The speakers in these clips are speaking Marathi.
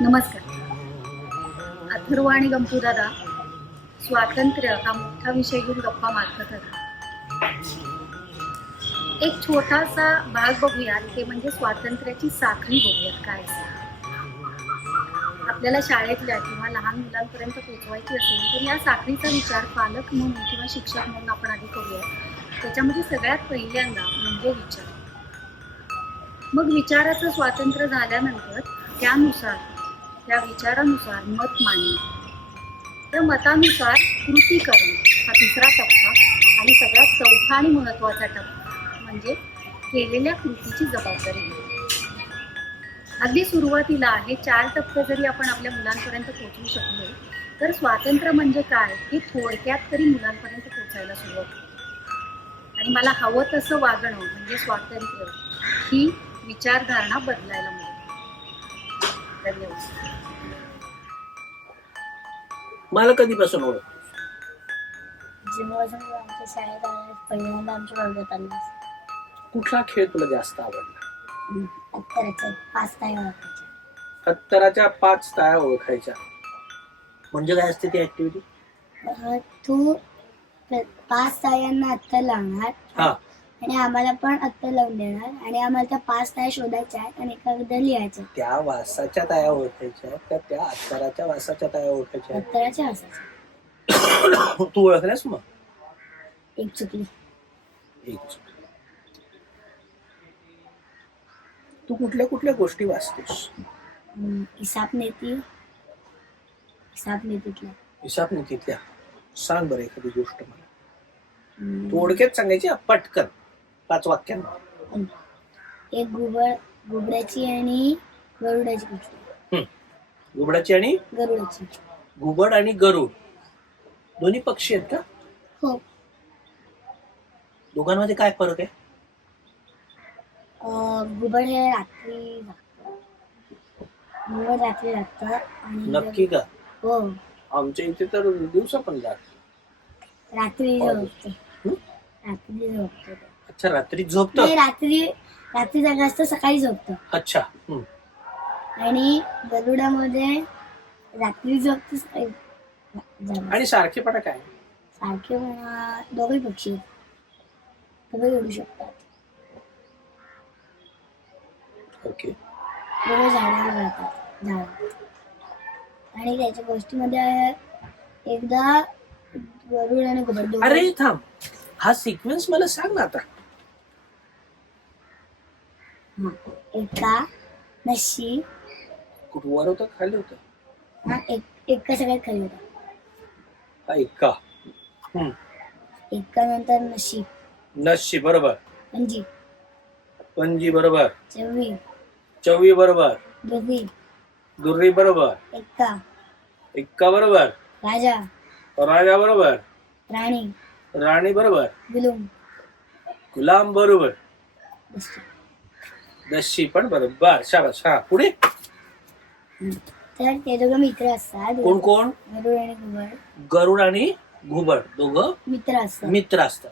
नमस्कार. अथर्व आणि गंपू दादा स्वातंत्र्य हा मोठा विषय घेऊन गप्पा मारतात. एक छोटासा भाग बघूयात, ते म्हणजे स्वातंत्र्याची साखळी बघूयात काय असते. आपल्याला शाळेतल्या किंवा लहान मुलांपर्यंत पोहोचवायची असेल तर या साखळीचा विचार पालक म्हणून किंवा शिक्षक म्हणून आपण आधी करूया. त्याच्यामध्ये सगळ्यात पहिल्यांदा म्हणजे विचार. मग विचाराचं स्वातंत्र्य झाल्यानंतर त्या विचारानुसार मत मांडणे, त्या मतानुसार कृती करणे हा तिसरा टप्पा. आणि सगळ्यात चौथा आणि महत्त्वाचा टप्पा म्हणजे केलेल्या कृतीची जबाबदारी घेणे. अगदी सुरुवातीला हे 4 टप्पे जरी आपण आपल्या मुलांपर्यंत पोहोचवू शकलो तर स्वातंत्र्य म्हणजे काय हे थोडक्यात तरी मुलांपर्यंत पोहोचायला सुरुवात होते. आणि मला हवं तसं वागणं म्हणजे स्वातंत्र्य ही विचारधारणा बदलायला मिळते. धन्यवाद. मला कधीपासून ओळख? जेव्हापासून आमच्या शाळेत आला पहिल्यांदा आमच्या वर्गात आला. कुठला खेळ तुला जास्त आवडला? अत्तराच्या 5 ताई ओळखायच्या. अत्तराच्या 5 ताया ओळखायच्या म्हणजे काय असते ती ऍक्टिव्हिटी? तू 5 तायांना अत्तर लावणार आणि आम्हाला पण अत्तर लावून देणार आणि आम्हाला त्या 5 ताया शोधायच्या आहेत आणि एकाबद्दल लिहायचं. त्या वासाच्या ताया ओळखायच्या का त्या अत्तराच्या वासाच्या ताया ओळखायच्या? अत्तराच्या वासाच्या. तू ओळखल्यास मग? एक चुकली. तू कुठल्या कुठल्या गोष्टी वाचतेस? हिसाब नीतीतल्या सांग बरं एखादी गोष्ट मला. थोडक्यात सांगायची, पटकन 5 वाक्यांना. एक घुबडाची आणि गरुडाची गोष्ट. घुबडाची आणि गरुडाची. घुबड आणि गरुड दोन्ही पक्षी आहेत का? हो. दोघांमध्ये काय फरक आहे? घुबड हे रात्री लागतात. नक्की का? हो. आमच्या इथे तर दिवसा पण जात. रात्री झोपतो. अच्छा, रात्री झोपतो. रात्री जागा असतं, सकाळी झोपतो. अच्छा. आणि गरुडामध्ये रात्री झोपतो, सकाळी. आणि सारखेपणा काय? सारखेपणा दोघे पक्षी दोघे उडू शकतात. ओके. दोघे झाडावर राहतात. आणि त्याच्या गोष्टीमध्ये एकदा गरुड आणि घुबड. अरे थांब, हा सिक्वेन्स मला सांग ना आता. एका नशी कुठवर होतं, खाली होतं? एका सगळ्यात खाली होता. हा एका. एका नंतर नशी बरोबर. पंजी बरोबर. चववी बरोबर. दुर्री बरोबर. एक्का बरोबर. राजा बरोबर. राणी बरोबर. गुलाम बरोबर. दशी पण बरोबर. शाबास. हा पुढे. तर ते दोघं मित्र असतात. कोण कोण? गरुड आणि घुबड दोघं मित्र असतात.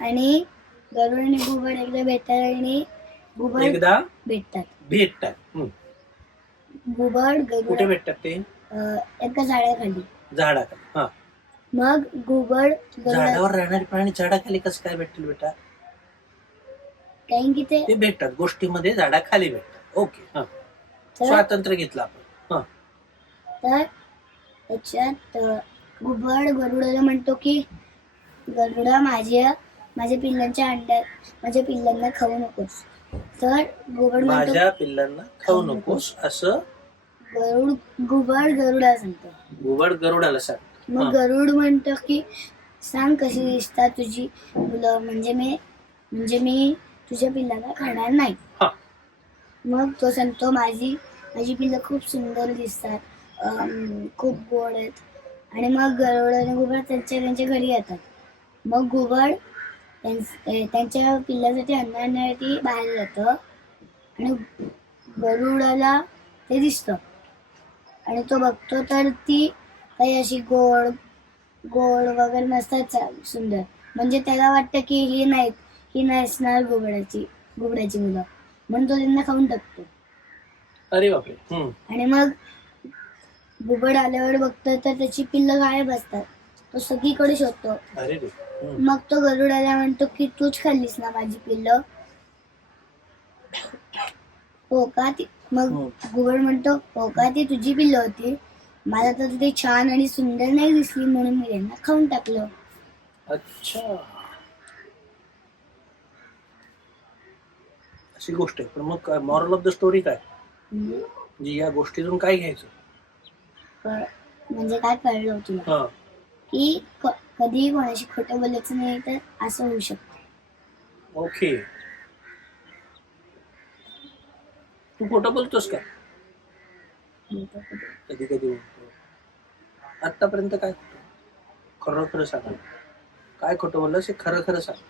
आणि गरुड आणि घुबड एकदा भेटतात. घुबड गरुड कुठे भेटतात ते? एका झाडाखाली. हा. मग घुबड झाडावर राहणारे प्राणी झाडाखाली कसं काय भेटतील बेटा? कारण की ते भेटतात गोष्टीमध्ये, झाडाखाली भेटतात. ओके. स्वातंत्र्य घेतलं आपण. तर त्याच्यात घुबड गरुडाला म्हणतो की गरुडा माझ्या पिल्लांना खाऊ नकोस. तर घुबड म्हणतो माझ्या पिल्लांना खाऊ नकोस असं घुबड गरुडाला सांगतो. घुबड गरुडाला सांगतो. मग गरुड म्हणतो की सांग कशी दिसतात तुझी मुलं, म्हणजे मी तुझ्या पिल्लाला खाणार नाही. मग तो सांगतो माझी पिल्लं खूप सुंदर दिसतात, खूप गोड आहेत. आणि मग गरुड आणि घुबड त्यांच्या घरी येतात. मग घुबड त्यांच्या पिल्लासाठी अन्न आणण्यासाठी बाहेर जातं आणि गरुडाला ते दिसतं आणि तो बघतो तर ती काही अशी गोड वगैरे मस्त सुंदर. म्हणजे त्याला वाटतं की ही नाही असणार घुबडाची, घुबडाची मुलं, म्हणून तो त्यांना खाऊन टाकतो. अरे बापरे. आणि मग घुबड आल्यावर बघतो तर त्याची पिल्लं गायब असतात. तो सगळीकडे शोधतो. अरे रे. मग तो गरुडाला म्हणतो की तूच खाल्लीस ना माझी पिल्लं. हो का? मग घुबड म्हणतो हो का, ती तुझी पिल्लं होती, मला तर ते छान आणि सुंदर नाही दिसली म्हणून मी त्यांना खाऊन टाकलं. अच्छा, अशी गोष्ट आहे. पण मग मॉरल ऑफ द स्टोरी काय, म्हणजे या गोष्टीतून काय घ्यायचं? म्हणजे काय कळलं तुला की कधीही कोणाशी खोटं बोलायचं नाही, तर असं होऊ शकतं. ओके. तू खोटं बोलतोस का? कधी कधी बोलतो. आतापर्यंत काय खरं खरं सांग, काय खोटं बोललास हे खरं खरं सांग.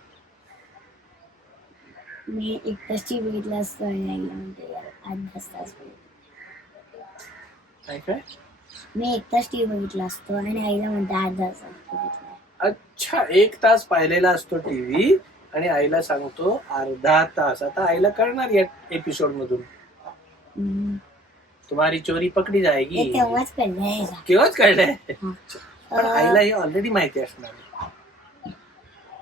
मी एक तास टीव्ही बघितला असतो आणि आईला म्हणते 8-10 तास काय काय मी 1 तास टीव्ही बघितला असतो आणि आईला म्हणते 8-10 तास बघितला. अच्छा, 1 तास पाहिलेला असतो टीव्ही आणि आईला सांगतो अर्धा तास. आता आईला कळणार या एपिसोड मधून तुम्हारी चोरी पकडी जाएगी. तेव्हाच कळलंय. केव्हाच कळलंय? पण आईला हे ऑलरेडी माहिती असणार.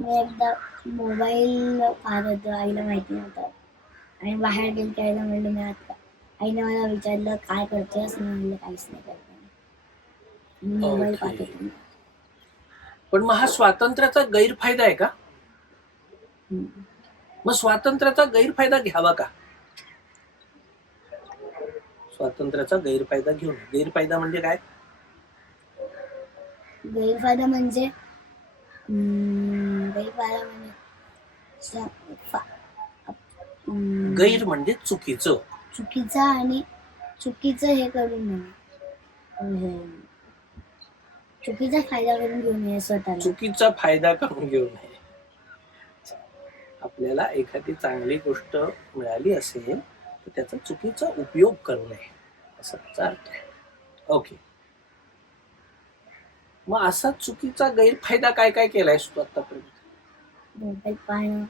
मी एकदा मोबाईल पाहत होतो, आईला माहिती नव्हतं आणि बाहेर गेली की आईला म्हणलं मी आता, आईने मला विचारलं काय करतोय, असं म्हणलं काहीच नाही करत, मोबाईल पाहत होतो. पण मग हा स्वातंत्र्याचा गैरफायदा आहे का? मग स्वातंत्र्याचा गैरफायदा घ्यावा का? स्वातंत्र्याचा गैरफायदा घेऊ नये. गैरफायदा म्हणजे काय? गैरफायदा म्हणजे गैर म्हणजे चुकीचं. आणि चुकीचं हे करून नये, चुकीचा फायदा करून घेऊ नये स्वतःला. चुकीचा फायदा करून घेऊ नये. आपल्याला एखादी चांगली गोष्ट मिळाली असेल तर त्याचा चुकीचा उपयोग करू नये असं त्याचा अर्थ आहे. ओके. मग असा चुकीचा गैरफायदा काय काय केलायस तू आतापर्यंत? मोबाईल पाहणं.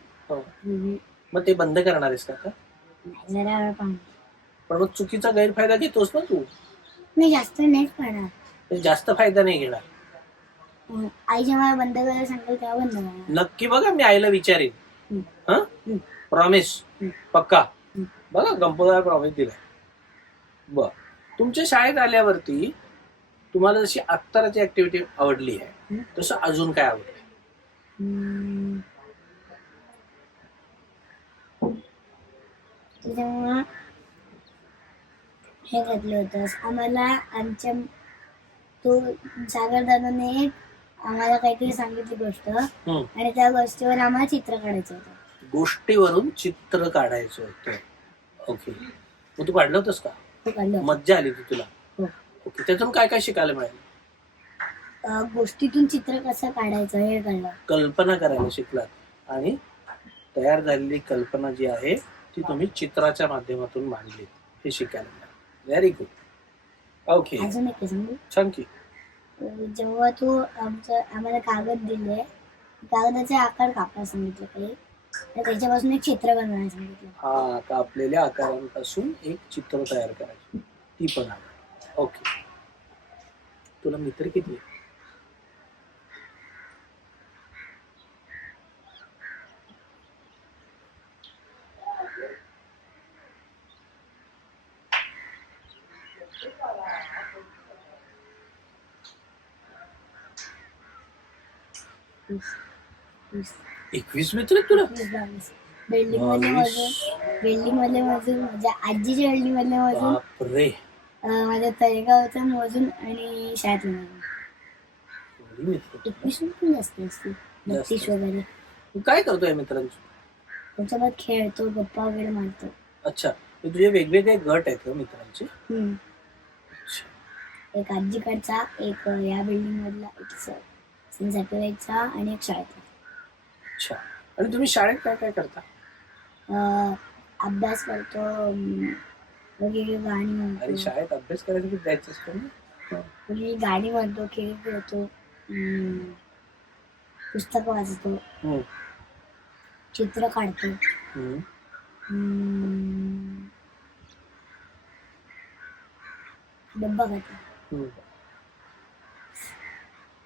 मग ते बंद करणार आहेस का आता? जरा वेळ पाहणं. पण मग चुकीचा गैरफायदा घेतोस ना तू? मी जास्त नाहीच पाहणार. जास्त फायदा नाही घेणार. आई जेव्हा बंद करायला सांगेल तेव्हा बंद करणार. नक्की बघा, मी आईला विचारेन. प्रॉमिस? पक्का? बघा, गंपोदार प्रॉमिस दिलाय. बर, तुमच्या शाळेत आल्यावरती तुम्हाला जशी अत्तराची ऍक्टिव्हिटी आवडली आहे तसं अजून काय आवडलं? तेव्हा हे घातलं होतं आम्हाला, आमच्या तो सागर दादाने आम्हाला काहीतरी सांगितली गोष्ट आणि त्या गोष्टीवर आम्हाला चित्र काढायचं होतं. गोष्टीवरून चित्र काढायचं होतं. ओके. मग तू काढलं होतंस का? मज्जा आली ती तुला? ओके. त्यातून काय काय शिकायला मिळालं? गोष्टीतून चित्र कसं काढायचं हे कळलं. कल्पना करायला शिकलात आणि तयार झालेली कल्पना जी आहे ती तुम्ही चित्राच्या माध्यमातून मांडली, हे शिकायला मिळालं. Very good. ओके. अजून एक सांगू? सांग की. जेव्हा तू आम्हाला कागद दिले, कागदाचे आकार कापायला सांगितलं काही, त्याच्यापासून एक चित्र बनवायला सांगितलं. हा, कापलेल्या आकारांपासून एक चित्र तयार करायचं, ती पण आहे. ओके. तुला मित्र किती आहे? वीस. 21 मित्र आहेत तुला? बिल्डिंग मध्ये मोजून, माझ्या आजीच्या बिल्डिंग मधले मोजून, बापरे, माझ्या तळेगावचा मोजून आणि शाळेतून मोजून. 21 पण जास्त असते, 32 वगैरे. तू काय करतोय मित्रांचं? त्यांच्यासोबत खेळतो, गप्पा वगैरे मारतो. अच्छा, तुझे वेगवेगळे गट आहेत का मित्रांचे? एक आजीकडचा, एक या बिल्डिंग मधला, एक आणि एक शाळेतला. अच्छा. आणि तुम्ही शाळेत काय काय करता? अभ्यास करतो, वेगवेगळी गाणी म्हणतो. आणि शाळेत अभ्यास करायला जायचं असतं ना? गाणी म्हणतो, खेळ खेळतो, पुस्तकं वाचतो, चित्र काढतो. डब्बा खातो. हम्म.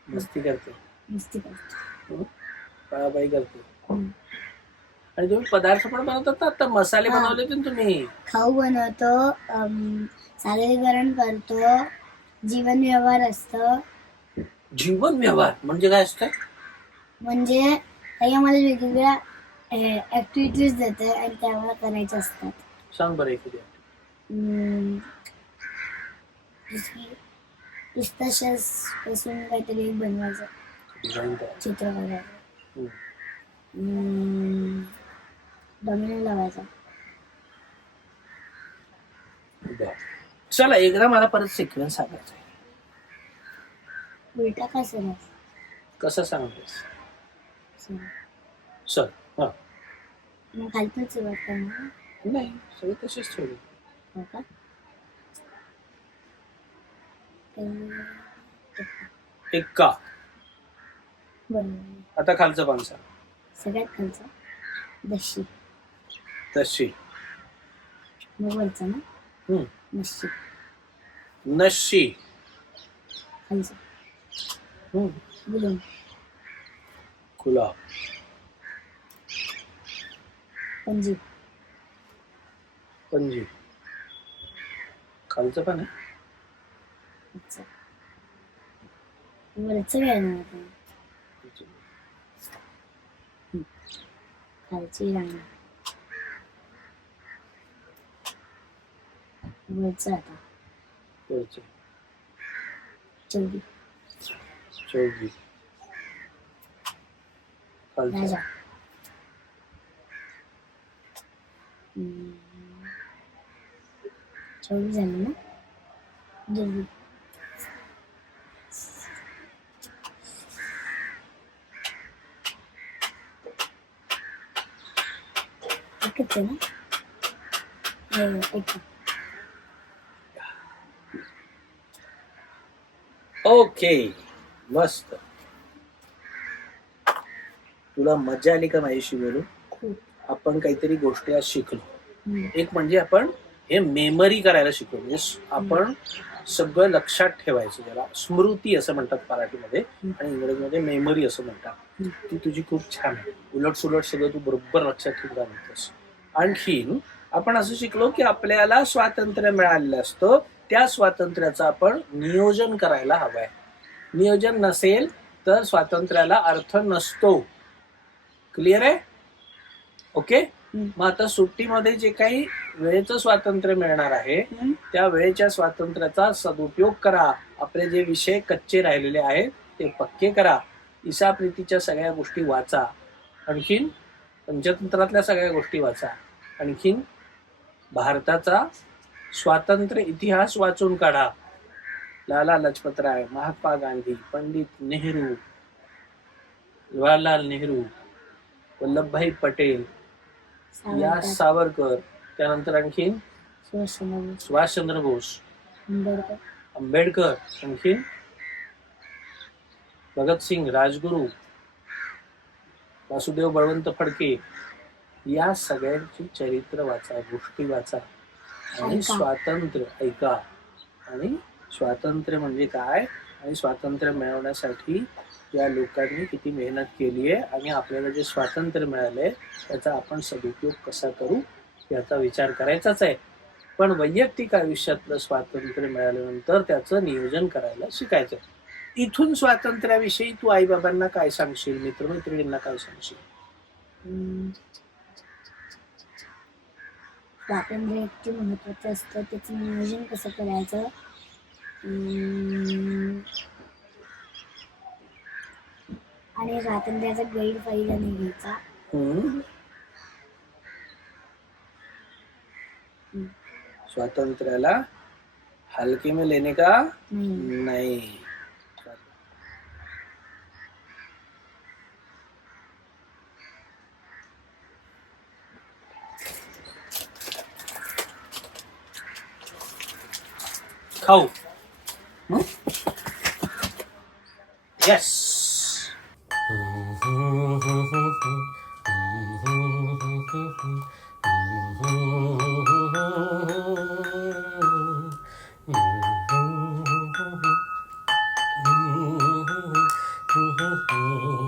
मस्ती करते, मस्ती करतो. पळापळी करते. हम्म. आणि तुम्ही पदार्थ पण बनवतात ना, आता मसाले हा. बनवले होते ना तुम्ही. खाऊ बनवतो, सादरीकरण करतो, जीवन व्यवहार असतं. जीवन व्यवहार म्हणजे काय असतं? म्हणजे काही आम्हाला वेगवेगळ्या ऍक्टिव्हिटीज देते आणि त्यावर करायच्या असतात. सांग बरं एखादी. पिस्ताशियस पासून काहीतरी एक बनवायचं, डिझाईन काय? चित्र काढायचं, हम्म. डॉमिनो लावायचा. बरं. चला एकदा मला परत सिक्वेन्स सांगायचा आहे. उलटा का सरळ? कसं सांगतेस? सरळ. सर हा. मग खालतून सुरुवात करणार. नाही, सगळे तसेच ठेवले. हो का? एक्का. बरोबर. आता खालचं पान सांग. सगळ्यात खालचा दशी. तशी. मग वरचा ना हम्म. नशी. नशी. खालचा हम्म. गुलाम. गुलाब. पंजी. पंजी. खालचं पण आहे. अच्छा. वरचं काय ना आता खालची रांग. वरचं आता वरचं. चौदी. चौगी. खालचं. राजा. चौदी झाली ना. दुर्गी. एकच आहे ना. एक. ओके, मस्त. तुला मजा आली का माझ्याशी बोलून? खूप. आपण काहीतरी गोष्टी आज शिकलो. हम्म. एक म्हणजे आपण हे मेमरी करायला शिकलो, म्हणजे आपण सगळं लक्षात ठेवायचं, ज्याला स्मृती असं म्हणतात मराठीमध्ये आणि इंग्रजीमध्ये मेमरी असं म्हणतात. ती तुझी खूप छान आहे. उलट सुलट सगळं तू बरोबर लक्षात ठेवून राहतेस. आणखीन आपण असं शिकलो की आपल्याला स्वातंत्र्य मिळालेलं असतं, त्या स्वातंत्र्याचं आपण नियोजन करायला हवंय. नियोजन नसेल तर स्वातंत्र्याला अर्थ नसतो. क्लिअर आहे? ओके. मग आता सुट्टीमध्ये जे काही वेळेचं स्वातंत्र्य मिळणार आहे त्या वेळेच्या स्वातंत्र्याचा सदुपयोग करा. आपले जे विषय कच्चे राहिलेले आहेत ते पक्के करा. ईसाप्रीतीच्या सगळ्या गोष्टी वाचा. आणखीन पंचतंत्रातल्या सगळ्या गोष्टी वाचा. आणखीन भारताचा स्वातंत्र्य इतिहास वाचून काढा. लाला लजपतराय, महात्मा गांधी, पंडित नेहरू, जवाहरलाल नेहरू, वल्लभभाई पटेल, या सावरकर, त्यानंतर आणखीन सुभाषचंद्र बोस, आंबेडकर, आणखीन भगतसिंग, राजगुरू, वासुदेव बळवंत फडके, या सगळ्यांची चरित्र वाचा, गोष्टी वाचा आणि स्वातंत्र्य ऐका. आणि स्वातंत्र्य म्हणजे काय आणि स्वातंत्र्य मिळवण्यासाठी या लोकांनी किती मेहनत केली आहे आणि आपल्याला जे स्वातंत्र्य मिळालंय त्याचा आपण सदुपयोग कसा करू याचा विचार करायचाच आहे. पण वैयक्तिक आयुष्यातलं स्वातंत्र्य मिळाल्यानंतर त्याचं नियोजन करायला शिकायचं. इथून स्वातंत्र्याविषयी तू आईबाबांना काय सांगशील, मित्रमैत्रिणींना काय सांगशील? स्वातंत्र्य किती महत्वाचं असतं, त्याचं नियोजन कसं करायचं, आणि स्वातंत्र्याचा गैरफायदा नाही घ्यायचा. स्वातंत्र्याला हलके में लेने का नहीं. खाऊ. यस. हम्म.